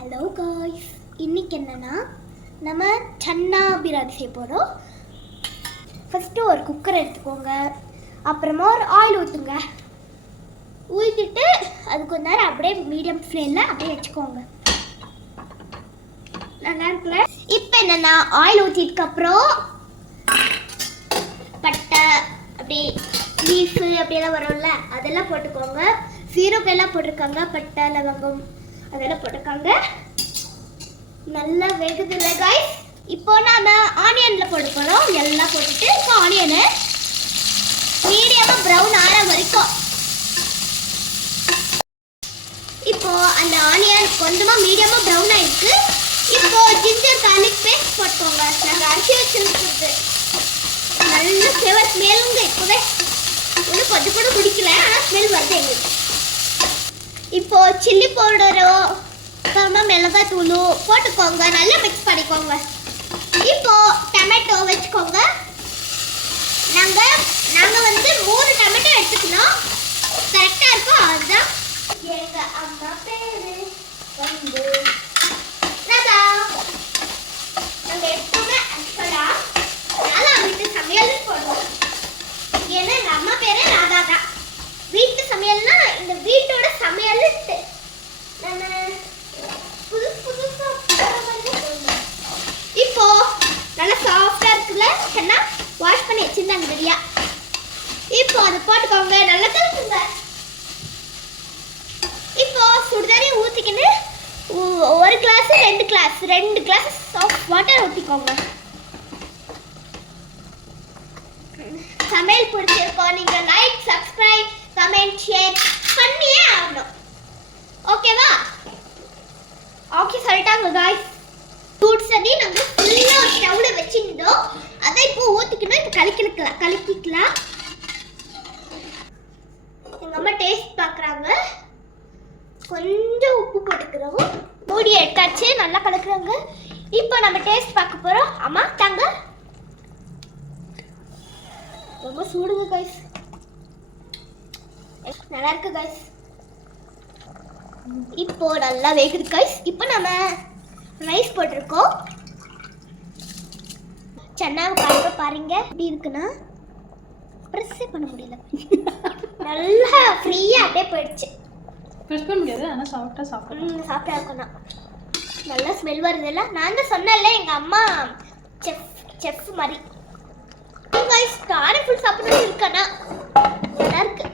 Hello guys, இன்னைக்கு என்னன்னா நம்ம சன்னா பிரியாணி செய்ய போகிறோம். ஃபஸ்ட்டு ஒரு குக்கர் எடுத்துக்கோங்க. அப்புறமா ஒரு ஆயில் ஊற்றுங்க. ஊற்றிட்டு அது கொஞ்ச நேரம் அப்படியே மீடியம் ஃப்ளேமில் அப்படியே வச்சுக்கோங்க. நல்லா இருக்குல்ல? இப்போ என்னென்னா ஆயில் ஊற்றிதுக்கப்புறம் பட்டை அப்படி லீஃபு அப்படியெல்லாம் வரும்ல, அதெல்லாம் போட்டுக்கோங்க. சீரகெல்லாம் போட்டிருக்காங்க, பட்டை லவங்கம் அதெல்லாம் போட்டிருக்காங்க. நல்லா வேகுது இல்லை காய்ஸ்? இப்போ நாம ஆனியனில் போட போகிறோம். எல்லாம் போட்டுட்டு இப்போ ஆனியனு மீடியமாக ப்ரௌன் ஆற வரைக்கும். இப்போ அந்த ஆனியன் கொஞ்சமாக மீடியமாக ப்ரௌன் ஆயிருக்கு. இப்போ ஜிஞ்சர் கார்லிக் பேஸ்ட் போட்டுக்கோங்க. நாங்கள் அரிசி வச்சுருக்குறது நல்ல ஃப்ளேவர் ஸ்மெல்லுங்க. இப்போவே ஒன்றும் கொஞ்சம் கூட குடிக்கல, ஆனால் ஸ்மெல் வருது எங்களுக்கு. இப்போ சில்லி பவுடரோ அப்புறமா மிளகாய் தூளும் போட்டுக்கோங்க. நல்லா மிக்ஸ் பண்ணிக்கோங்க. இப்போ டொமேட்டோ வச்சுக்கோங்க. நாங்கள் வந்து 3 டொமேட்டோ எடுத்துக்கணும். கரெக்டாக இருக்கும். அதுதான் எங்கள் அம்மா பேரு வந்து ராதா. நாங்கள் எப்பவுமே ஆக்சுவலாக ராதா வீட்டு சமையல் போடுவோம். ஏன்னா எங்கள் அம்மா பேரு ராதா தான். வீட்டு சமையல்னா இந்த வீட்டோட சமையல் இப்போ நல்லா சாஃப்டா இருக்குல்ல? என்ன வாஷ் பண்ணி வச்சிருந்தாங்க சரியா? இப்போ அதை போட்டுக்கோங்க. நல்லா கலக்குங்க. இப்போ சுடுதண்ணி ஊற்றிக்கின்னு 1 கிளாஸ் 2 கிளாஸ் சாஃப்ட் வாட்டர் ஊற்றிக்கோங்க. சமையல் பிடிச்சிருக்கோம். நீங்கள் லைக், சப்ஸ்கிரைப், கமெண்ட், ஷேர் பண்ணியே ஆகணும். ஓகேவா? ஓகே சொல்லிட்டாங்க காய்ஸ். ஃப்ரூட்ஸ் அடி நாங்கள் ஃபுல்லாக ஸ்டவ்வில் வச்சுருந்தோம். அதை இப்போ ஊற்றிக்கணும். இப்போ கலக்கிக்கலாம். எங்கள் அம்மா டேஸ்ட் பார்க்குறாங்க. கொஞ்சம் உப்பு போட்டுக்கிறோம். மூடி எடுத்தாச்சு. நல்லா கலக்குறாங்க. இப்போ நம்ம டேஸ்ட் பார்க்க போகிறோம். அம்மா தாங்க. ரொம்ப சூடுங்க காய்ஸ். நல்லா இருக்கு காய்ஸ். இப்போ நல்லா வேகுது காய்ஸ். இப்போ நம்ம ரைஸ் போட்டிருக்கோம். சன்னாவை பாருங்க எப்படி இருக்குன்னா ப்ரெஸ்ஸே பண்ண முடியல. நல்லா ஃப்ரீயாக அப்படியே போயிடுச்சு. ப்ரெஸ் பண்ண முடியாது, ஆனால் சாஃப்டாக இருக்கணும். நல்லா ஸ்மெல் வருதுல்ல? நான் தான் சொன்னேன்ல எங்கள் அம்மா செஃப் மாதிரி. காய்ஸ் காரம் ஃபுல் சாப்பிடணும் இருக்கனா நல்லா இருக்கு.